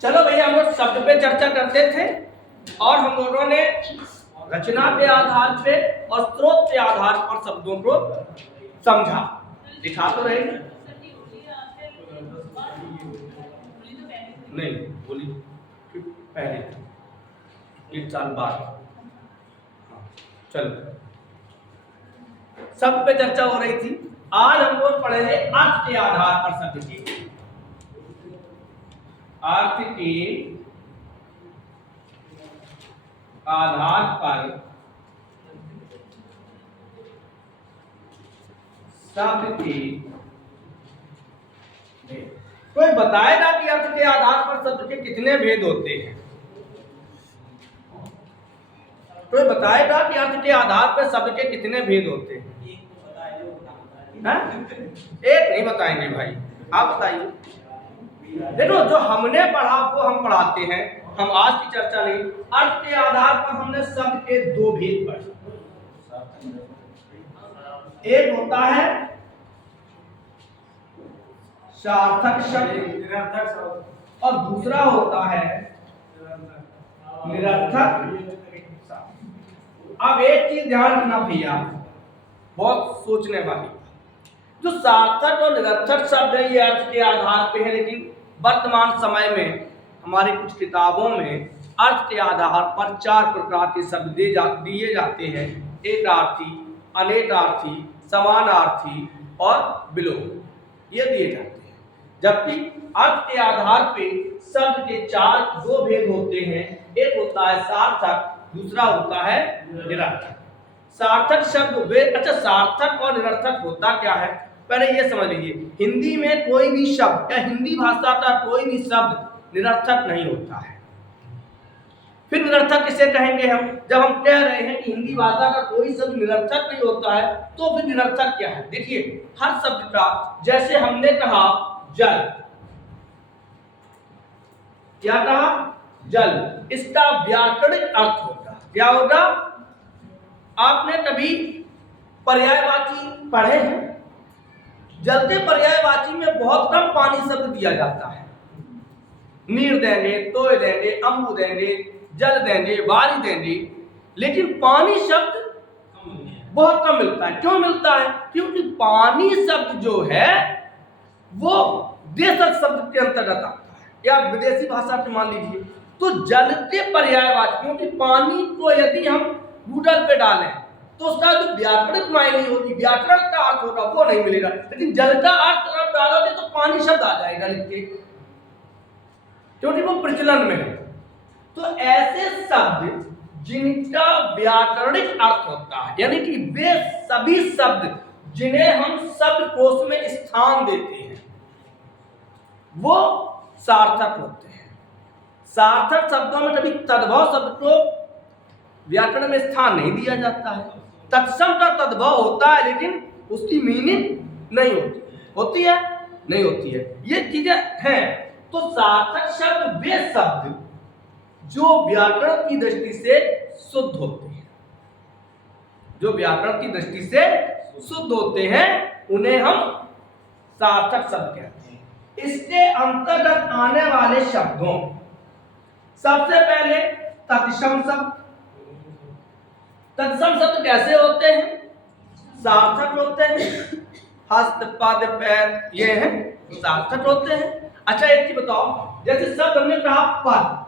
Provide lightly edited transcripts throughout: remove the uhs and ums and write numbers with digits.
चलो भैया, हम लोग शब्द पे चर्चा करते थे और हम लोगों ने रचना के आधार पे और स्रोत के आधार पर शब्दों को समझा। दिखा तो रहे नहीं, बोली पहले 1 साल बाद। चलो, शब्द पे चर्चा हो रही थी। आज हम लोग पढ़ेंगे अर्थ के आधार पर शब्द की। अर्थ के आधार पर शब्द के कोई बताएगा कि अर्थ के आधार पर शब्द के कितने भेद होते हैं? कोई बताएगा कि अर्थ के आधार पर शब्द के कितने भेद होते हैं? एक नहीं बताएंगे भाई, आप बताइए। देखो, जो हमने पढ़ा वो हम पढ़ाते हैं, हम आज की चर्चा नहीं। अर्थ के आधार पर हमने शब्द के 2 भेद पढ़े। एक होता है सार्थक शब्द और दूसरा होता है निरर्थक। अब एक चीज ध्यान रखना भैया, बहुत सोचने वाली, जो सार्थक और निरर्थक शब्द है ये अर्थ के आधार पे है, लेकिन वर्तमान समय में हमारी कुछ किताबों में अर्थ के आधार पर 4 प्रकार के शब्द दिए जाते हैं। एकार्थी, अनेकार्थी, समानार्थी और विलोम, ये दिए जाते हैं। जबकि अर्थ के आधार पे शब्द के 2 भेद होते हैं। एक होता है सार्थक, दूसरा होता है निरर्थक। सार्थक शब्द अच्छा, सार्थक और निरर्थक होता क्या है पहले ये समझ लीजिए। हिंदी में कोई भी शब्द या हिंदी भाषा का कोई भी शब्द निरर्थक नहीं होता है। फिर निरर्थक किसे कहेंगे हम? जब हम कह रहे हैं कि हिंदी भाषा का कोई शब्द निरर्थक नहीं होता है, तो फिर निरर्थक क्या है? देखिए, हर शब्द का, जैसे हमने कहा जल, क्या कहा? जल। इसका व्याकरणिक अर्थ होगा, क्या होगा? आपने कभी पर्यायवाची पढ़े हैं? जल के पर्यायवाची में बहुत कम पानी शब्द दिया जाता है। नीर देंगे, तोय देंगे, अम्बु देंगे, जल देंगे, वारी देंगे, लेकिन पानी शब्द बहुत कम मिलता है। क्यों मिलता है? क्योंकि पानी शब्द जो है वो देशज शब्द के अंतर्गत आता है, या विदेशी भाषा से मान लीजिए। तो जल के पर्यायवाची, क्योंकि पानी को यदि हम गूगल पे डालें तो उसका जो व्याकरणिक मायने होगी, व्याकरण का अर्थ होगा, वो नहीं मिलेगा। लेकिन जल का अर्थ अगर डालोगे तो पानी शब्द आ जाएगा लिख के, क्योंकि वो प्रचलन में है। तो ऐसे शब्द जिनका व्याकरणिक अर्थ होता है, यानी कि वे सभी शब्द जिन्हें हम शब्दकोश में स्थान देते हैं, वो सार्थक होते हैं। सार्थक शब्दों में कभी तद्भव शब्द को व्याकरण में स्थान नहीं दिया जाता है। तत्सम का तद्भव होता है, लेकिन उसकी मीनिंग नहीं होती है, नहीं होती है। ये चीजें हैं। तो सार्थक शब्द वे शब्द जो व्याकरण की दृष्टि से शुद्ध होते हैं, जो व्याकरण की दृष्टि से शुद्ध होते हैं, उन्हें हम सार्थक शब्द कहते हैं। इसके अंतर्गत आने वाले शब्दों, सबसे पहले तत्सम शब्द। तत्सम शब्द कैसे होते हैं? सार्थक होते हैं। हस्त, पद, पैर, ये हैं, सार्थक होते हैं। अच्छा, एक चीज बताओ, जैसे शब्द हमने कहा पद,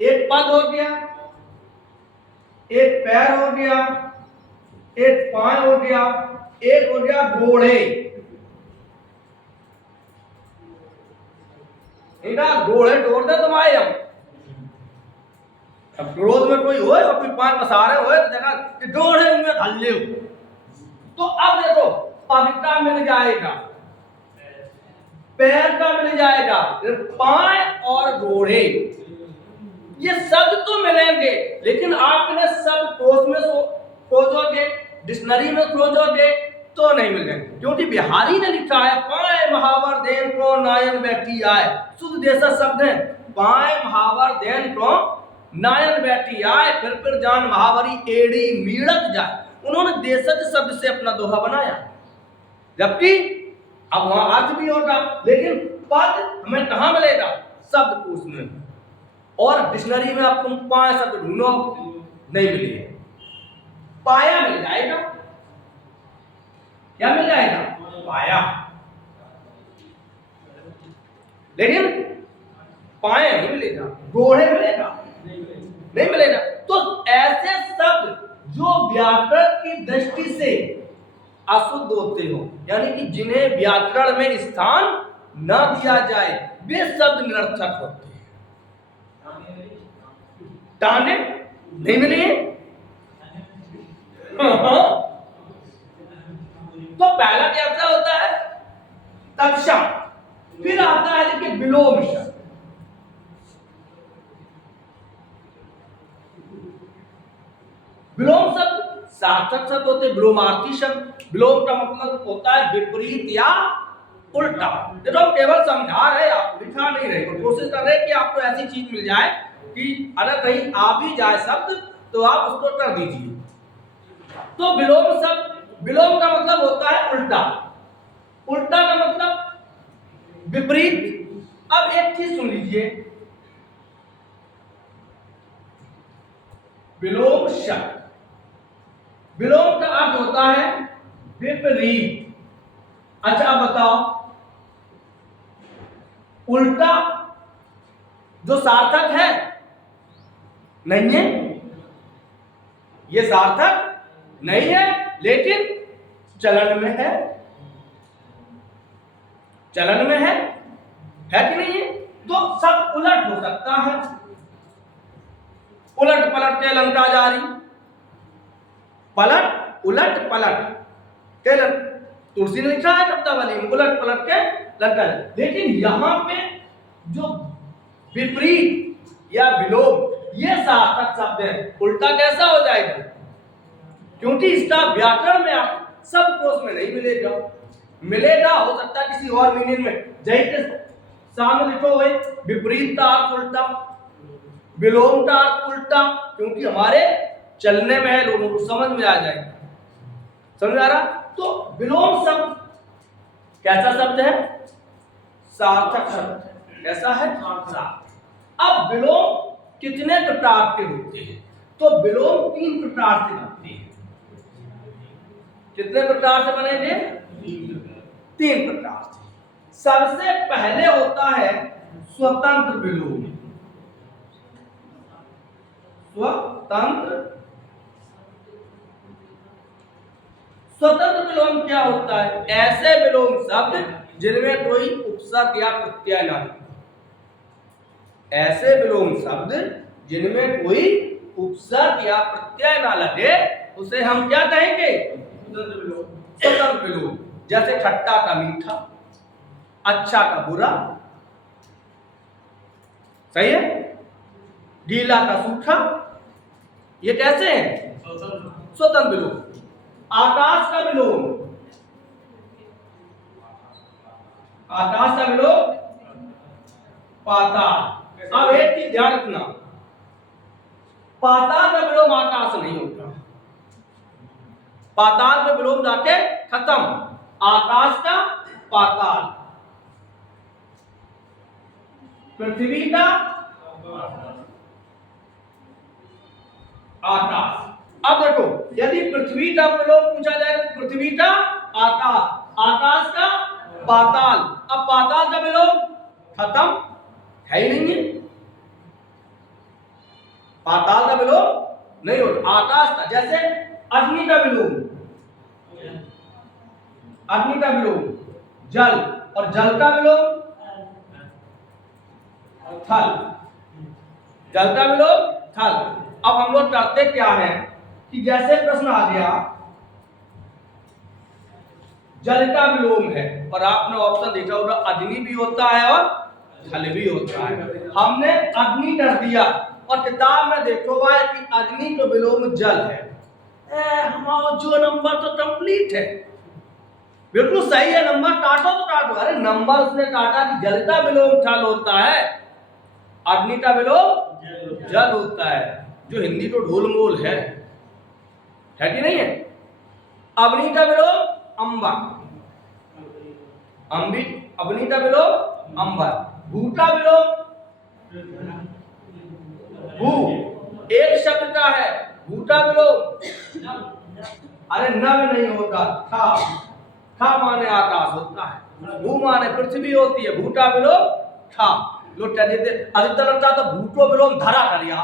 एक पद हो गया, एक पैर हो गया, एक पांव हो गया, एक हो गया घोड़े। इनका घोड़े तोड़ दे तुम आए हम। अब क्रोध में कोई होए और कोई पांच पसारे होए तो जगह कि डोढ़े उनमें हल्ले हो, तो अब देखो पद का मिल जाएगा, पैर का मिल जाएगा, पांव और घोड़े, ये शब्द तो मिलेंगे, लेकिन आप इन्हें शब्द कोश में खोजोगे, डिक्शनरी में खोजोगे तो नहीं मिलेंगे। क्योंकि बिहारी ने लिखा है पाए महावर देन को नायन बैठी आए। शुद्ध देशज शब्द है। पाए महावर देन को नायन बैठी आए, फिर जान महावरी एड़ी मीड़क जाए। उन्होंने देशज शब्द से अपना दोहा बनाया, जबकि अब वहां अर्थ भी होगा, लेकिन पद हमें कहां मिलेगा? शब्दकोश में, और डिक्शनरी में आप तुम 5 शब्द ढूंढो नहीं मिलेगा। पाया मिल जाएगा, क्या मिल जाएगा? पाया। लेकिन पाए नहीं मिलेगा, गोढ़े मिलेगा, नहीं मिलेगा। तो ऐसे शब्द जो व्याकरण की दृष्टि से अशुद्ध होते हो, यानी कि जिन्हें व्याकरण में स्थान न दिया जाए, वे शब्द निरर्थक होते हैं। टाने नहीं मिले। तो पहला कैसा होता है? तत्सम। फिर आता है देखिए विलोम शब्द। विलोम शब्द सार्थक शब्द होते हैं, विलोमार्थी शब्द। विलोम का मतलब होता है विपरीत या उल्टा। देखो हम केवल समझा रहे, आप लिखा नहीं रहे, तो कोशिश कर रहे कि आपको ऐसी चीज मिल जाए कि अगर कहीं आ भी जाए शब्द तो आप उसको कर दीजिए। तो विलोम शब्द, विलोम का मतलब होता है उल्टा, उल्टा का मतलब विपरीत। अब एक चीज सुन लीजिए, विलोम शब्द, विलोम का अर्थ होता है विपरीत। अच्छा अब बताओ, उल्टा जो सार्थक है नहीं है, ये सार्थक नहीं है लेकिन चलन में है, चलन में है कि नहीं है? तो सब उलट हो सकता है। उलट पलट के लंका जारी, पलट उलट पलट के तुलसी ने लिखा है शब्दावली में, उलट पलट के लंका जारी। लेकिन यहां पे जो विपरीत या विलोम, ये सार्थक शब्द है। उल्टा कैसा हो जाएगा? क्योंकि इसका व्याकरण में आप शब्दकोश में नहीं मिलेगा। मिलेगा हो सकता है किसी और मीनिंग में, जैसे के सामने लिखो हुए विपरीत का अर्थ उल्टा, विलोम का अर्थ उल्टा, क्योंकि हमारे चलने में है, लोगों को समझ में आ जाएगा। समझ आ रहा? तो विलोम शब्द कैसा शब्द है? सार्थक शब्द है। कैसा है? सार्थक। अब विलोम कितने प्रकार के होते हैं? तो विलोम 3 प्रकार से बनते हैं। कितने प्रकार से बनेंगे? 3 प्रकार से। सबसे पहले होता है स्वतंत्र विलोम। स्वतंत्र विलोम क्या होता है? ऐसे विलोम शब्द जिनमें कोई उपसर्ग या प्रत्यय ना हो। ऐसे विलोम शब्द जिनमें कोई उपसर्ग या प्रत्यय ना लगे, उसे हम क्या कहेंगे? स्वतंत्र विलोम। जैसे खट्टा का मीठा, अच्छा का बुरा, सही है, गीला का सूखा, ये कैसे हैं? स्वतंत्र विलोम। आकाश का विलोम, आकाश का विलोम पाताल। अब एक चीज ध्यान रखना, पाताल का विलोम आकाश नहीं होता। पाताल का विलोम जाके खत्म, आकाश का पाताल, पृथ्वी का आकाश। अब देखो, यदि पृथ्वी का विलोम पूछा जाए तो पृथ्वी का आकाश, आकाश का पाताल। अब पाताल का विलोम खत्म, है ही नहीं है, पाताल का विलोम नहीं होता। आकाश का, जैसे अग्नि का विलोम, अग्नि का विलोम जल, और जल का विलोम थल, जल का विलोम थल। अब हम लोग करते क्या है कि जैसे प्रश्न आ गया जल का विलोम है, और आपने ऑप्शन देखा होगा अग्नि भी होता है और जल भी होता है। हमने अग्नि कर दिया और किताब में देखो भाई कि अग्नि का विलोम जल है। हमारा जो नंबर तो कंप्लीट है, बिल्कुल सही है, नंबर काटो तो काटो। अरे नंबर उसने काटा कि जल का विलोम थल होता है, अग्नि का विलोम जल होता है। जो हिंदी तो ढोल मोल है कि नहीं है? अग्नि का विलोम अंबर, अग्नि का विलोम अंबर, भू का विलोम भू एक शब्द का है, भूटा विलोम। अरे नव नहीं होता, था माने आकाश होता है, भू माने पृथ्वी होती है, भूटा विलोम था। लोग क्या देते अधिकतर लगता तो भूटो विलोम धरा कर लिया,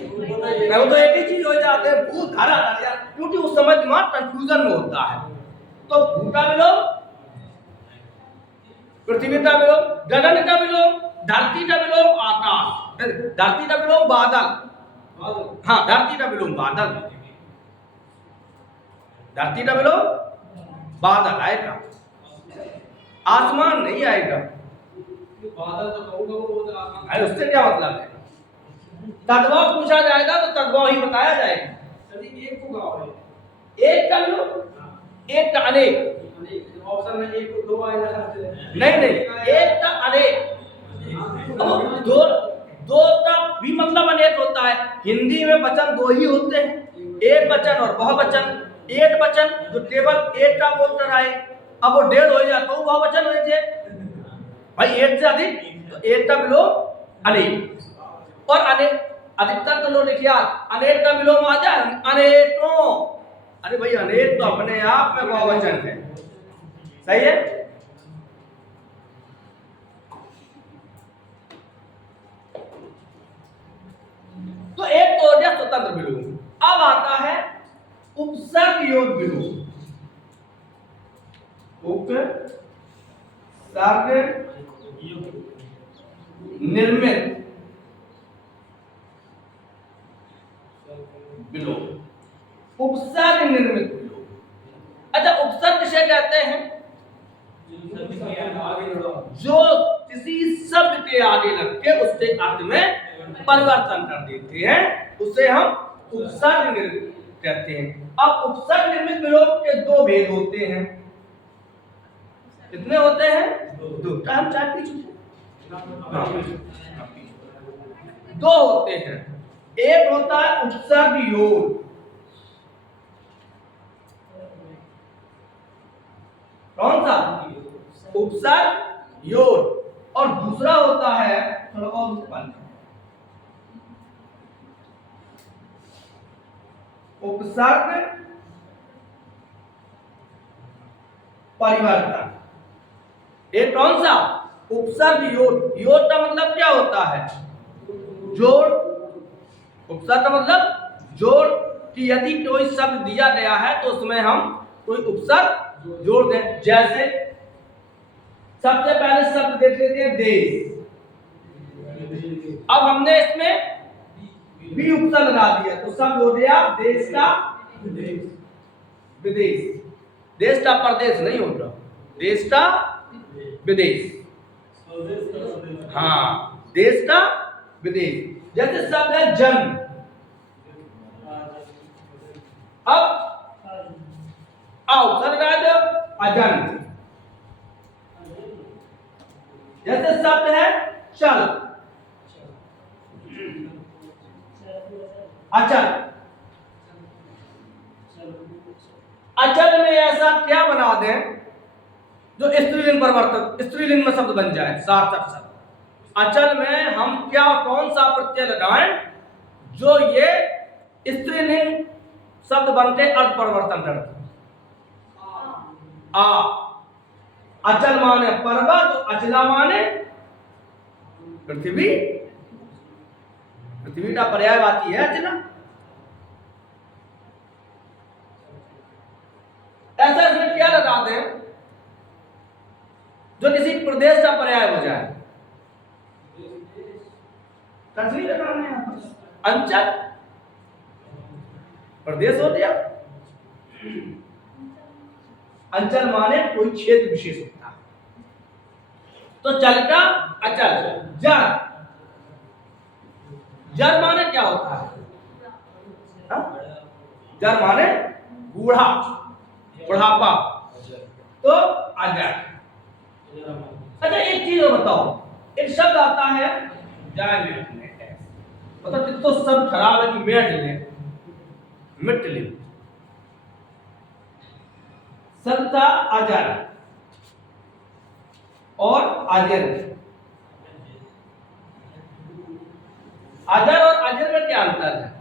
नहीं तो एक ही चीज हो जाते हैं, भू धरा कर लिया, क्योंकि उस समय दिमाग कंफ्यूजन में होता है। तो भूटा विलोम, पृथ्वी का विलोम, गगन का विलोम, धरती का विलोम आकाश, धरती का विलोम बादल, हाँ धरती का विलोम बादल, धरती का विलोम बादल आएगा, आसमान नहीं आएगा। बादल तो कहूँगा आसमान, अरे उससे क्या मतलब है? तद्भव पूछा जाएगा तो तद्भव ही बताया जाएगा। यदि एक को गाँव है, एक का विलोम, एक का अनेक, ऑप्शन में एक को दो आएगा, नहीं एक का अनेक। अब दो का भी मतलब अनेक होता है। हिंदी में वचन दो ही होते हैं, एक वचन और बहुवचन। एक वचन जो केवल एक का बोलकर आए, अब वो डेढ़ हो जाए तो बहुवचन हो जाए भाई, एक से अधिक तो एक का विलोम अनेक। और अनेक अधिकतर तो लोग लिखिए अनेक का विलोम आ जाए अनेकों। अरे भाई अनेक तो अपने आप में बहुवचन है, सही है। तो एक तो हो गया स्वतंत्र विलोम। अब आता है उपसर्ग योग विलोम। उपसर्ग निर्मित विलोम, उपसर्ग निर्मित विलोम। अच्छा उपसर्ग किसे कहते हैं? जो किसी शब्द के आगे लग के उसके अर्थ में परिवर्तन कर देते हैं, उसे हम उपसर्ग निर्मित कहते हैं। अब उपसर्ग निर्मित विलोम के दो भेद होते हैं। कितने होते हैं? दो। क्या हम चाय पी चुके? दो होते हैं। एक होता है उपसर्ग योग, कौन सा? उपसर्ग योग। और दूसरा होता है थोड़ा और उत्पन्न, उपसर्ग परिवर्तन। एक कौन सा? उपसर्ग योग। योग का मतलब क्या होता है? जोड़। उपसर्ग का मतलब जोड़, कि यदि कोई शब्द दिया गया है तो उसमें हम कोई उपसर्ग जोड़ दें। जैसे सबसे पहले शब्द देख लेते हैं देश। अब हमने इसमें भी उपसर्ग लगा दिया तो शब्द हो गया देश का विदेश। देश का प्रदेश नहीं होता, देश का विदेश, हाँ देश का विदेश। जैसे शब्द है जन्म, अब उपसर्ग लगा दो अजन्म। जैसे शब्द है चल, अचल। अचल में ऐसा क्या बना दें जो स्त्रीलिंग परिवर्तन, स्त्रीलिंग में शब्द बन जाए, सार्थक शब्द। अचल में हम क्या कौन सा प्रत्यय लगाएं जो ये स्त्रीलिंग शब्द बनते अर्थ परिवर्तन करते? आ। अचल माने पर्वत, तो अचला माने पृथ्वी। पृथ्वी का पर्यायवाची है अचला। ऐसा इसमें क्या लगा दें जो किसी प्रदेश का पर्याय हो जाए? नहीं लगाना है, अंचल प्रदेश हो गया। अंचल माने कोई क्षेत्र विशेष होता है। तो चल का अचल। जर, जर माने क्या होता है? जर माने बूढ़ा, बुढ़ापा, तो अजर। अच्छा एक चीज और बताओ, एक शब्द आता है जाए में, मतलब तो शब्द खराब है कि मेट ले, मिट ले। शब्द था अजर और अजर, अजर और अजर में क्या अंतर है?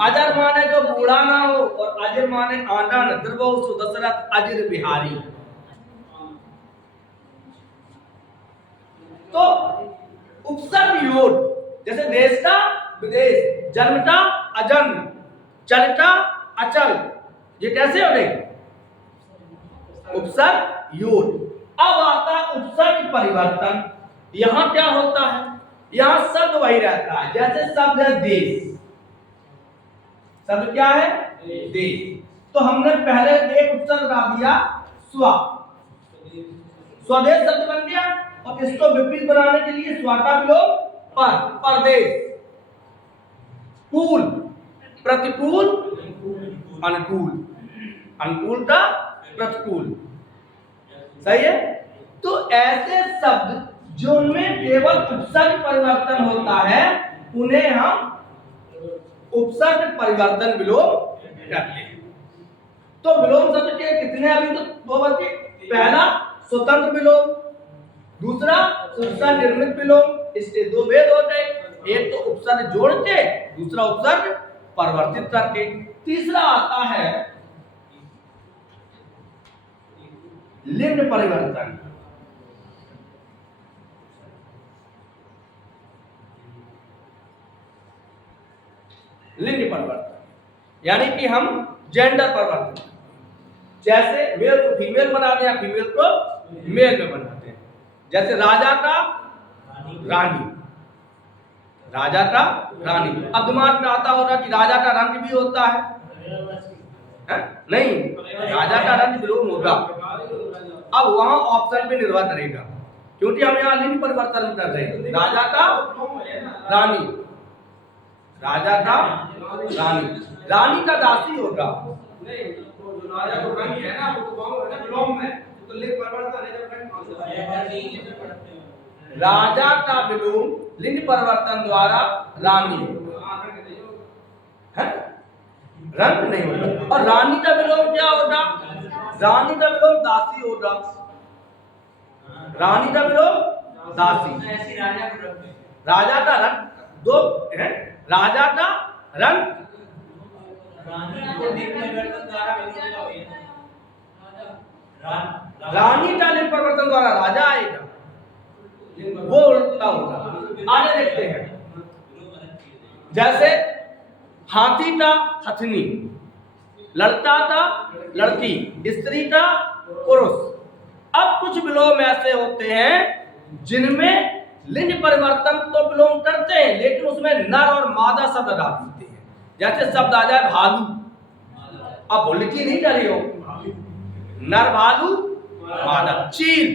अजर माने जो बूढ़ा ना हो और अजर माने आंधा न द्रवो सुदशरथ अजर बिहारी। तो उपसर्ग योग जैसे देशता विदेश, जन्मता अजन्म, चलता अचल, ये कैसे हो गए? उपसर्ग योग। अब आता उपसर्ग परिवर्तन। यहां क्या होता है? यहां शब्द वही रहता है, जैसे शब्द है देश, शब्द क्या है? देश। तो हमने पहले एक उपसर्ग लगा दिया स्व, स्वदेश शब्द बन गया, और इसको विपरीत बनाने के लिए स्व का विलोम पर, परदेश। कूल, प्रतिकूल, अनुकूल, अनुकूलता, प्रतिकूल, सही है। तो ऐसे शब्द जो उनमें केवल उपसर्ग परिवर्तन होता है उन्हें हम उपसर्ग परिवर्तन विलोम कहते हैं। तो विलोम शब्द के कितने अभी तो दो बचे। पहला स्वतंत्र विलोम, दूसरा उपसर्ग निर्मित विलोम। इसके दो भेद होते हैं, एक तो उपसर्ग जोड़ के, दूसरा उपसर्ग परिवर्तित करके। तीसरा आता है लिंग परिवर्तन। लिंग परिवर्तन यानी कि हम जेंडर परिवर्तन, जैसे मेल को फीमेल बनाते हैं, फीमेल को मेल में बनाते हैं। जैसे राजा का रानी, राजा का रानी। अब दिमाग में आता होगा कि राजा का रंग भी होता है, नहीं, राजा का रंग विलोम होगा। अब वहां ऑप्शन पे निर्भर करेगा, क्योंकि हम यहाँ लिंग परिवर्तन कर रहे हैं। राजा का रानी, राजा का रानी, रानी का दासी होगा। नहीं, तो जो राजा को रंग है ना, वो तो गाँव है ना, विलोम में, तो लिंग परिवर्तन है जब रंग। राजा का विलोम लिंग परिवर्तन द्वारा रानी है, रंग नहीं होगा। और रानी का विलोम क्या होगा? रानी का विलोम दासी होगा। रानी का विलोम दासी। राजा का रंग दो है, राजा का रंग रानी का लिंग परिवर्तन द्वारा राजा आएगा, वो उल्टा होगा। आगे देखते हैं, जैसे हाथी का हथनी, लड़का का लड़की, स्त्री का पुरुष। अब कुछ विलोम ऐसे होते हैं जिनमें लिंग परिवर्तन तो विलोम करते हैं, लेकिन उसमें नर और मादा शब्द डाल देते हैं। जैसे शब्द आ जाए भालू, अब बोलिकी नहीं करी हो, नर भालू मादा। चील,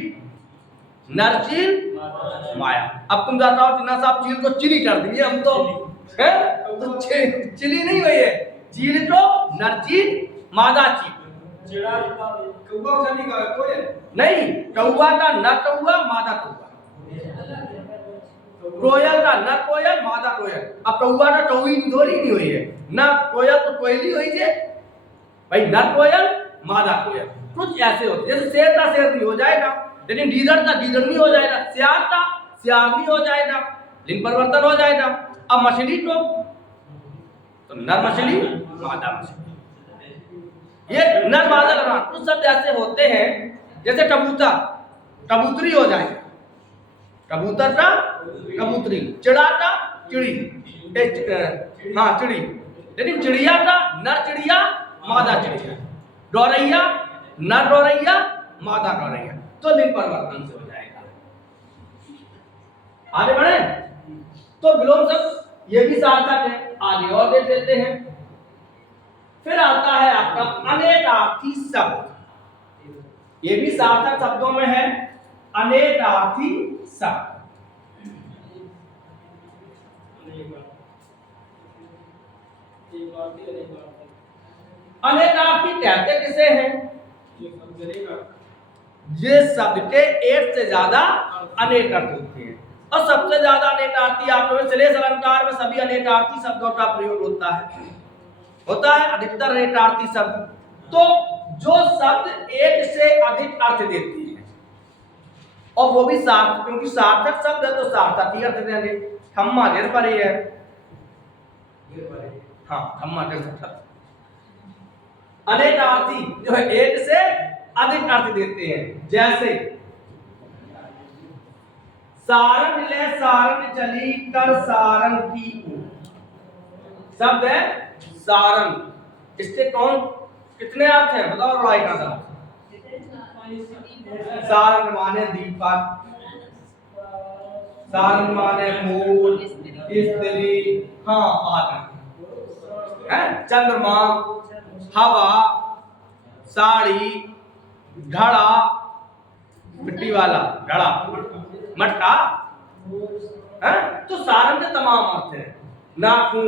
नर चील माया। अब तुम जाता हो चिन्ना साहब चील को चिली कर देंगे हम तो, है तो चिली नहीं हुई है, चील को नर चील मादा चील। नहीं, कौवा का नर कौवा मादा कौवा, कोयल का नर कोयल मादा कोयल। अब कौवा का कौवी थोड़ी नहीं हुई है ना, कोयल तो कोयली हुई है भाई, नर कोयल मादा कोयल। कुछ ऐसे होते, जैसे शेर का शेरनी हो जाएगा, लेकिन गीदड़ का गीदड़नी हो जाएगा, सियार का सियारनी हो जाएगा, लिंग परिवर्तन हो जाएगा। अब मछली को तो नर मछली मादा मछली, ये नर मादा लगा। कुछ शब्द ऐसे होते हैं, जैसे कबूतर कबूतरी हो जाएगा, कबूतर का कबूतरी, चिड़ा का चिड़ी, हाँ चिड़ी, लेकिन चिड़िया का नर चिड़िया मादा चिड़िया, गौरैया नर गौरैया मादा गौरैया। तो लिंग परिवर्तन से हो जाएगा। आगे बढ़े, तो विलोम शब्द ये भी सार्थक है, आगे और देख लेते हैं। फिर आता है आपका अनेकार्थी शब्द, ये भी सार्थक शब्दों में है, अनेकार्थी शब्द। अनेकार्थी कहते किसे हैं? ये शब्द के एक से ज्यादा अनेक अर्थ होते हैं, और सबसे ज्यादा अनेकार्थी आप लोग श्लेष अलंकार में सभी अनेकार्थी शब्दों का प्रयोग होता है अधिकतर अनेकार्थी शब्द। तो जो शब्द एक से अधिक अर्थ देती है और वो भी सार्थक, क्योंकि सार्थक शब्द है तो सार्थक ही अर्थ देंगे। खम्मा ढेर परे है, हाँ खम्मा ढेर सकता। अनेकार्थी जो है एक से अधिक अर्थ देते हैं, जैसे सारंग ले सारंग चली कर सारंग की शब्द है सारंग। इसके कौन कितने अर्थ हैं बताओ? लड़ाई का था। सारंग माने दीपक, सारंग माने फूल, स्त्री, हाँ आदि है, चंद्रमा, हवा, साड़ी, घड़ा, मिट्टी वाला घड़ा, मटका है। तो सारंग के तमाम अर्थ हैं। नाखून,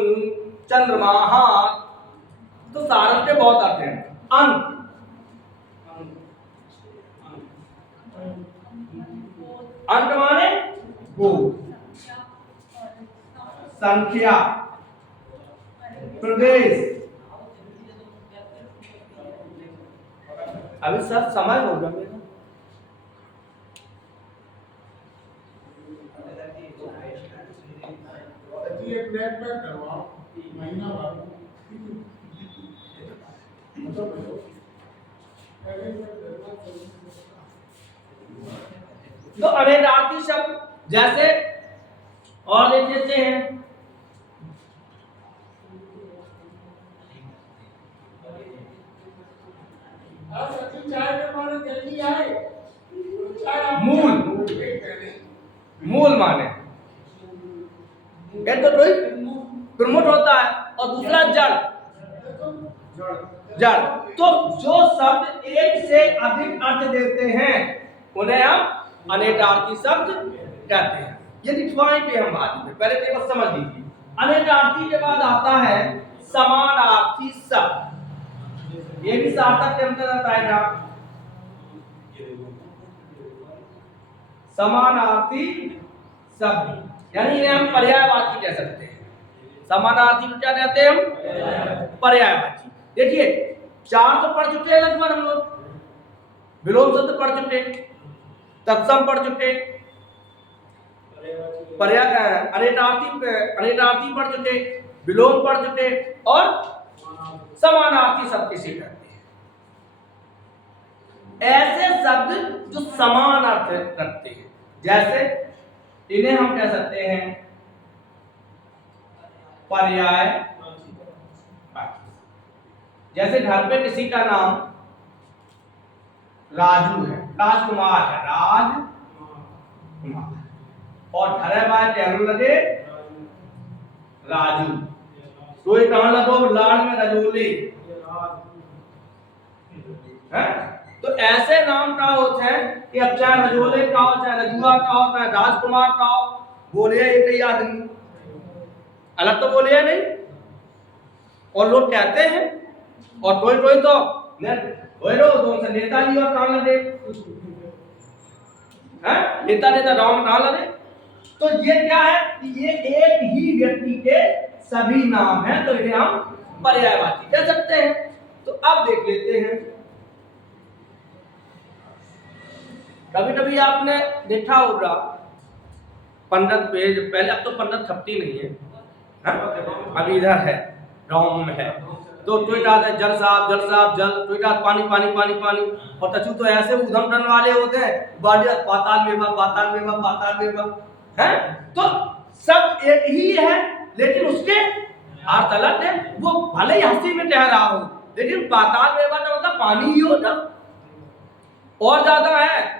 चंद्रमा, हाथ, तो सारंग के बहुत अर्थ हैं। अंक, अंक माने गोल, संख्या, प्रदेश। अभी सब समय होगा मेरा। महीना भर तो अनेकार्थी शब्द जैसे और देख लेते हैं। मूल, मूल माने एक तो कोई प्रमुख होता है और दूसरा जड़, जड़। तो जो शब्द एक से अधिक अर्थ देते हैं उन्हें हम अनेकार्थी शब्द कहते हैं। ये लिखवाएंगे हम बाद में, पहले केवल समझ लीजिए। अनेकार्थी के बाद आता है समानार्थी शब्द। ये भी सार्थक के अंतर्गत आएगा। समानार्थी शब्द यानी इन्हें हम पर्यायवाची कह सकते हैं। समानार्थी को क्या कहते हैं हम? पर्यायवाची। देखिए चार तो पढ़ चुके हैं लगभग हम लोग। विलोम शब्द पढ़ चुके, तत्सम पढ़ चुके, अनेकार्थी पढ़ चुके, विलोम पढ़ चुके और समानार्थी शब्द किसे कहते हैं? ऐसे शब्द जो समान अर्थ रखते हैं, जैसे इन्हें हम कह सकते हैं पर्याय। जैसे घर पे किसी का नाम राजू है, राजकुमार है, राजकुमार, और घरे बाय कहने लगे राजू। कोई कहने लगो लाड़ में रजोली है। तो ऐसे नाम का होते हैं कि अब चाहे रजोले का हो, चाहे रजुआ का हो, चाहे राजकुमार का हो, बोलिए एक ही आदमी, अलग तो बोलिए नहीं। और लोग कहते हैं, और कोई कोई तो नेताजी और कहां लगे हैं, नेता नेता राम कहां लगे। तो ये क्या है कि ये एक ही व्यक्ति के सभी नाम हैं, तो इन्हें हम पर्यायवाची कह सकते हैं। तो अब देख लेते हैं, कभी कभी आपने देखा होगा पंडित पेज, पहले अब तो पंडित छपती नहीं है, अभी इधर है गाँव में है, तो ट्वीटा जल साहब जल साहब जल, ट्वीटा पानी पानी पानी पानी, और तचू तो ऐसे उधम करने वाले होते हैं, बाडिया पाताल में पाताल में पाताल में है। तो सब एक ही है लेकिन उसके अर्थ अलग है। वो भले ही हंसी में कह रहा हो लेकिन पाताल में का मतलब पानी ही होता। और ज्यादा है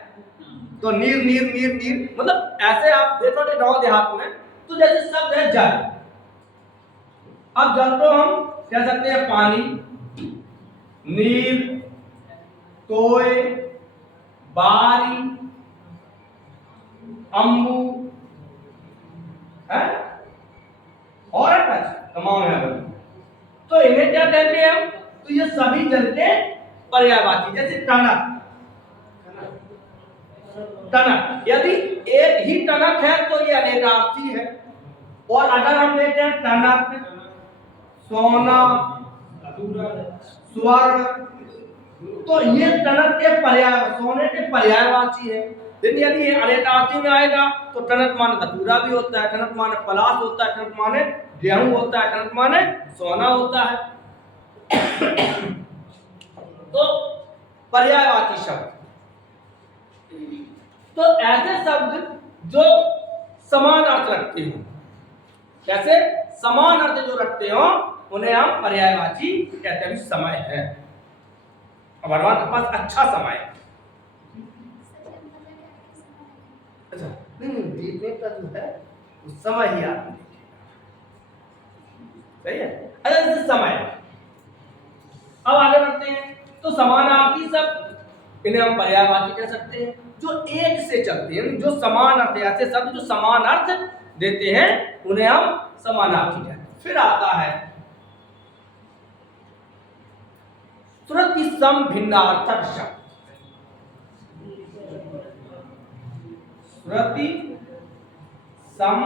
तो नीर नीर नीर नीर, मतलब ऐसे आप देखोगे गांव देहात में तो जैसे शब्द है जल। अब जल को हम कह सकते हैं पानी, नीर, तोय, बारी, अम्बू है और तमाम है। तो इन्हें क्या कहते हैं हम? तो ये सभी जल के पर्यायवाची। जैसे टनक, टनक यदि एक ही टनक है तो ये अनेकार्थी है। और अगर हम लेते हैं टनक, सोना, स्वर्ण, तो ये टनक के पर्याय, सोने के पर्यायवाची है। लेकिन यदि ये अनेकार्थी में आएगा तो टनक माने धतूरा भी होता है, टनक माने पलाश होता है, टनक माने गेहूं होता है, टनक माने सोना होता है। तो पर्यायवाची शब्द, तो ऐसे शब्द जो समान अर्थ रखते हो, कैसे समान अर्थ जो रखते हो उन्हें हम पर्यायवाची कहते हैं। समय है, भगवान के पास अच्छा समय है। अच्छा नहीं देखने का जो है वो समय ही आदमी देखेगा, सही है। अच्छा जैसे समय, अब आगे बढ़ते हैं। तो समानार्थी शब्द इन्हें हम पर्यायवाची कह सकते हैं, जो एक से चलते हैं, जो समान अर्थ, ऐसे शब्द जो समान अर्थ देते हैं उन्हें हम समानार्थी कहते हैं। फिर आता है श्रुति सम भिन्नार्थक शब्द। श्रुति सम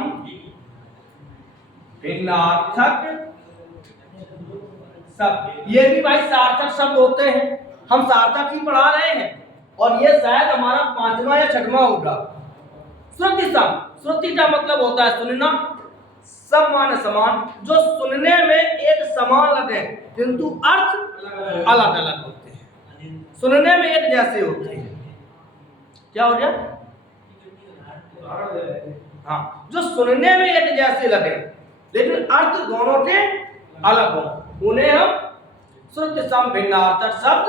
भिन्नार्थक शब्द, ये भी भाई सार्थक शब्द होते हैं। हम सार्थक ही पढ़ा रहे हैं और ये शायद हमारा 5वां या 6वां होगा। श्रुति सम, श्रुति का मतलब होता है सुनना, सम माने समान, जो सुनने में एक समान लगे किंतु अर्थ अलग अलग होते हैं। सुनने में एक जैसे होते हैं, क्या हो गया? हाँ, जो सुनने में एक जैसे लगे लेकिन अर्थ दोनों के अलग हो, उन्हें हम श्रुति सम भिन्नार्थक शब्द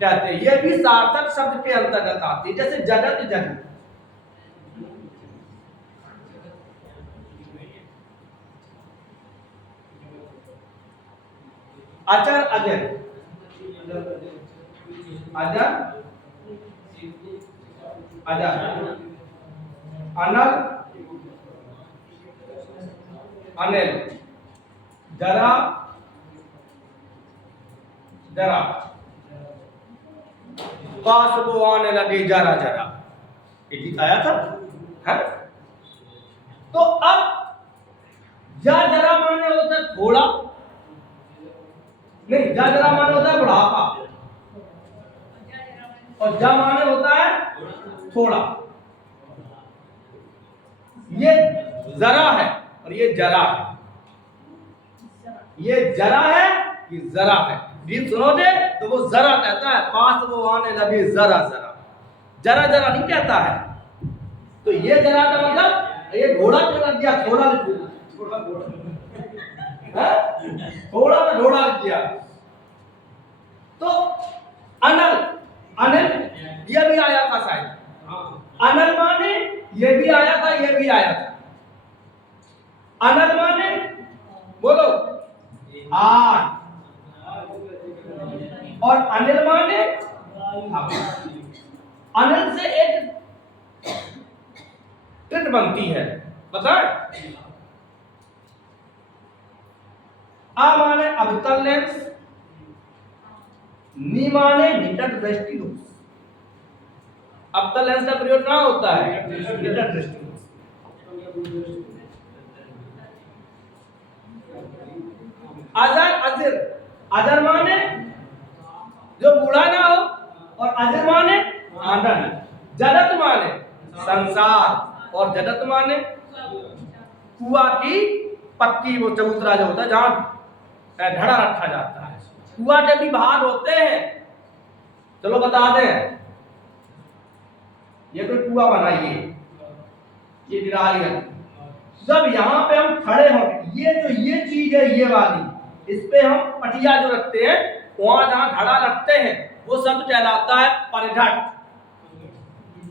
कहते हैं। ये भी सार्थक शब्द के अंतर्गत आती है, जैसे जगत जगत, अचर अजर, अजर अजर, अनल अनिल, जरा जरा, पास वो आने लगे जरा जरा, ये गीत आया था है? तो अब जरा माने होता है थोड़ा, नहीं जरा माने होता है बुढ़ापा, और जा माने होता है थोड़ा। ये जरा है और ये जरा है, ये जरा है ये जरा है। गीत सुनोगे तो वो जरा कहता है, पास वो आने लगे जरा जरा, जरा जरा नहीं कहता है। तो ये जरा का मतलब ये घोड़ा क्यों लग गया, थोड़ा लग गया, थोड़ा ना घोड़ा लग गया। तो अनल, अनिल ये भी आया था शायद, अनल माने ये भी आया था, ये भी आया था। अनल माने बोलो आठ, और अनिल माने अनिल से एक ट्रिक बनती है, बताए। आ माने अवतल लेंस, नी माने निकट दृष्टि दोष। अवतल लेंस का प्रयोग कहाँ होता है? निकट दृष्टि दोष। अजर अजर, अजर माने जो बूढ़ा ना हो, और अजर माने आनंद। जगत माने संसार, और जगत माने कुआ की पक्की वो चबूतरा जो होता है जहां घड़ा रखा जाता है। कुआ के भी भाग होते हैं, चलो बता दें। ये तो कुआ बनाइए, ये गिराई है। जब यहाँ पे हम खड़े हो, ये चीज है ये वाली, इस पे हम पटिया जो रखते हैं, वहां जहां घड़ा रखते हैं वो शब्द कहलाता है परिघट।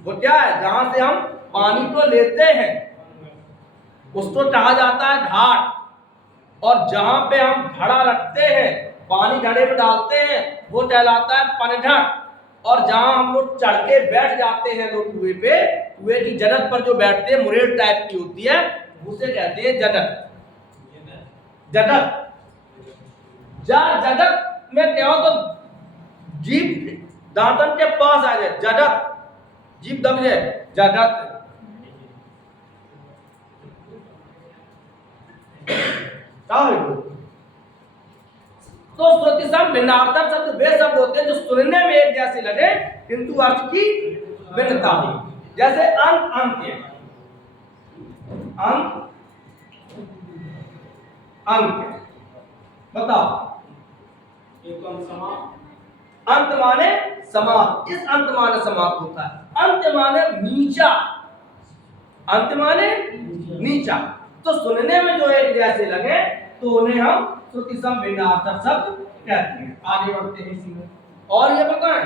वो क्या है? जहां से हम पानी को लेते हैं उसको कहा जाता है घाट, और जहां पे हम घड़ा रखते हैं, पानी घड़े में डालते हैं, वो कहलाता है पनघट। और जहां हम लोग चढ़ के बैठ जाते हैं लोग कुएं पे, कुएं की जगत पर जो बैठते हैं मुरेड़ टाइप की होती है, उसे कहते हैं जगत। जगत जगत में क्या हो तो जीभ दांतन के पास आ जाए, जगत जीभ दब जाए, जगत। तो श्रुति सम भिन्नार्थक शब्द वे शब्द होते हैं जो सुनने में एक जैसे लगे किंतु अर्थ की भिन्नता हो। जैसे अंक अंक अंक अंक बताओ। एक तो हम समा अंत माने समाप्त, इस अंत माने समाप्त होता है। अंत माने नीचा, अंत माने नीचा। तो सुनने में जो एक जैसे लगे तो उन्हें हम श्रुति सम भिन्नार्थक शब्द कहते हैं। आगे बढ़ते हैं इसी में, और ये बताएं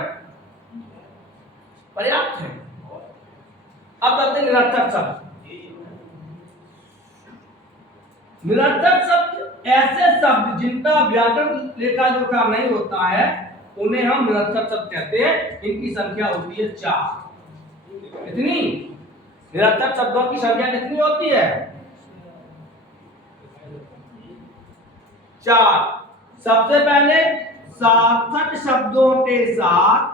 पर्याप्त है। अब करते हैं निरर्थक शब्द। निरर्थक शब्द ऐसे शब्द जिनका व्याकरण लेखा जोखा नहीं होता है, उन्हें हम निरर्थक शब्द कहते हैं। इनकी संख्या होती है 4। कितनी? निरर्थक शब्दों की संख्या कितनी होती है? 4। सबसे पहले सार्थक शब्दों के साथ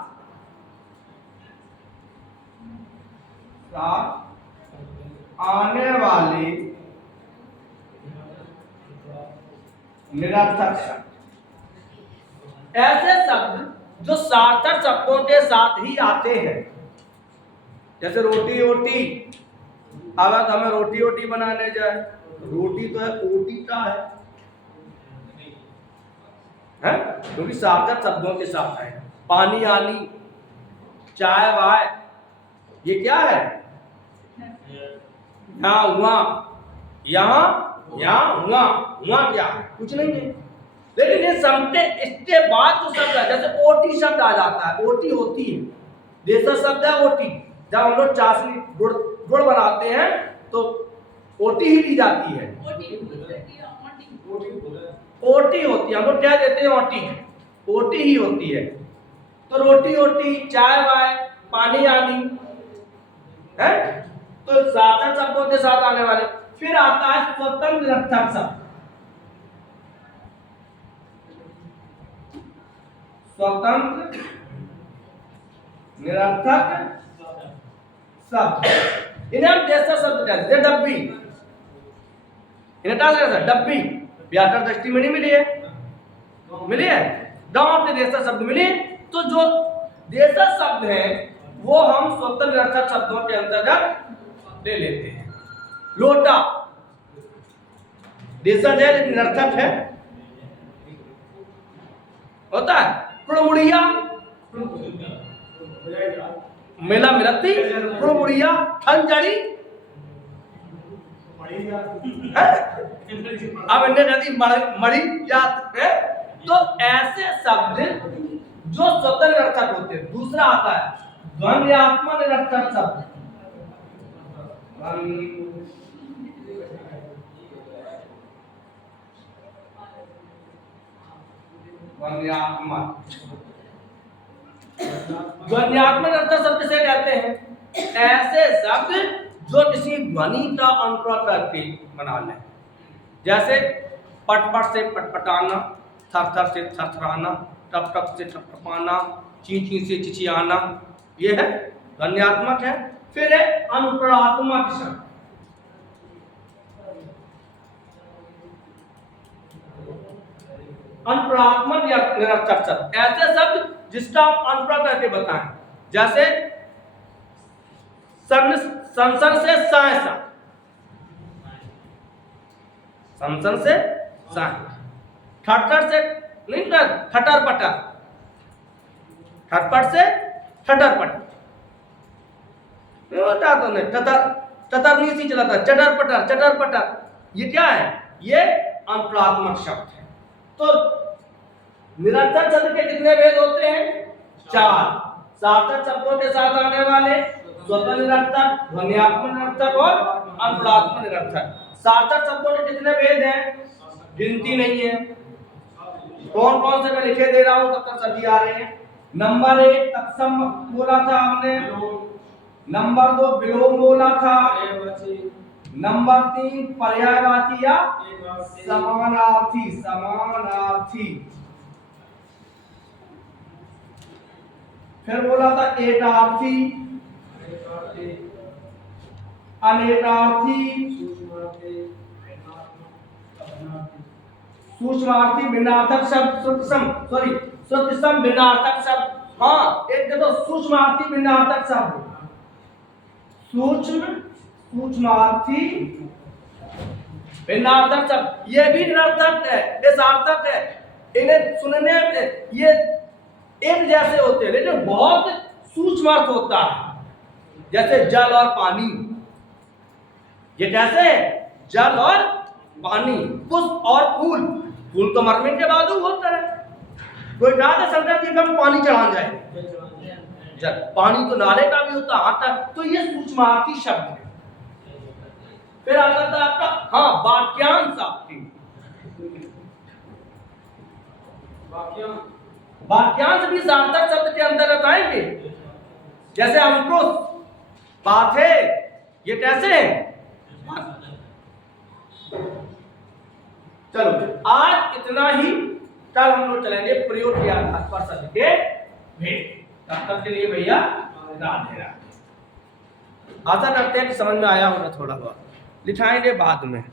आने वाले निरर्थक शब्द, ऐसे शब्द जो सार्थक शब्दों के साथ ही आते हैं। जैसे रोटी ओटी, अगर हमें रोटी ओटी बनाने जाए, रोटी तो है, ओटी का है, क्योंकि सार्थक शब्दों के साथ है। पानी आनी, चाय वाय, ये क्या है? यहाँ हुआ, यहाँ यहाँ हुआ, हुआ क्या है? कुछ नहीं है। लेकिन ये समझते, इसके बाद जो शब्द है, जैसे ओटी शब्द आ जाता है, ओटी होती है, देशा शब्द है ओटी। जब हम लोग चाशनी गुड़ बनाते हैं तो ओटी ही ली जाती है, ओटी होती है। हम लोग क्या देते हैं? ओटी, ओटी ही होती है। तो रोटी ओटी, चाय वाय, पानी आनी है, तो सार्थक शब्दों के साथ आने वाले। फिर आता है स्वतंत्र निरर्थक शब्द। स्वतंत्र निरर्थक शब्द, इन्हें हम देशा शब्द कहते हैं। डब्बी, इन्हें क्या कहते हैं? डब्बी। व्याकरण दृष्टि में नहीं मिली है, मिली है, गांव के देशा शब्द मिली। तो जो देशा शब्द है वो हम स्वतंत्र निरर्थक शब्दों के अंतर्गत ले लेते हैं। लोटा देशज है लेकिन निरर्थक है, होता है। प्रोमुड़िया, मेला मिलती, प्रोमुड़िया, खंजड़ी, अब इन्हें कहती मड़ी जात है। तो ऐसे शब्द जो स्वतंत्र निरर्थक होते हैं। दूसरा आता है ध्वन्यात्मक निरर्थक शब्द। ध्वन्यात्मक निरर्थक शब्द से कहते हैं ऐसे शब्द जो किसी ध्वनि का अनुकरण करके बना ले। जैसे पटपट से पटपटाना, थर-थर से थरथराना, टप-टप से टपटपाना, ची-ची से चिचियाना, ये है ध्वन्यात्मक है। फिर है अनुप्राणात्मक शब्द। अनुप्राणात्मक निरर्थक शब्द, ऐसे शब्द जिसका हम अनुप्राण करके बताएं। जैसे संसन से सायसा, संसन से साय, ठटर से नहीं कर, ठटर पटर, ठटपट से ठटर पटर नहीं होता। तो नहीं ठटर, ठटर नहीं सी चलाता, चटर पटर, चटर पटर, ये क्या है? ये अनुप्राणात्मक शब्द है। तो निरर्थक शब्द के कितने भेद होते हैं? 4। सार्थक शब्दों के साथ आने वाले, स्वतंत्र निरर्थक, ध्वन्यात्मक निरर्थक और अनुप्राणात्मक निरर्थक। सार्थक शब्दों के कितने भेद हैं? गिनती नहीं है। कौन कौन से मैं लिखे दे रहा हूं, तब तक सभी आ रहे हैं। नंबर 1 तत्सम बोला था हमने, नंबर 2 विलोम बोला था, नंबर 3 पर्यायवाची या समानार्थी, समानार्थी, फिर बोला था एकार्थी, अनेकार्थी, सूक्ष्मार्थी, भिन्नार्थक शब्द, श्रुतिसम भिन्नार्थक शब्द। हाँ, एक देखो सूक्ष्मार्थी भिन्नार्थक शब्द, सूक्ष्म, सूक्ष्मार्थी, निरार्थक शब्द, ये भी निरर्थक है, ये सार्थक है। इन्हें सुनने में ये एक जैसे होते हैं लेकिन बहुत सूक्ष्म अर्थ होता है। जैसे जल और पानी, ये कैसे है? जल और पानी। पुष्प और फूल, फूल तो मरने के बाद होता है। कोई कहा था शंकर जी हम पानी चढ़ा जाए, जल पानी तो नाले का भी होता आता, तो ये सूक्ष्मार्थी शब्द है। फिर आता था आपका हाँ वाक्यांश आपकी, वाक्यांश भी सार्थक शब्द के अंतर्गत आएंगे। जैसे अंकुश, पाथे, ये कैसे है? चलो आज इतना ही, कल हम लोग चलेंगे प्रयोग के आधार पर शब्द के भेद। तब तक के लिए भैया राधे राधे। आशा करते हैं कि समझ में आया होगा, थोड़ा बहुत लिखाएंगे बाद में।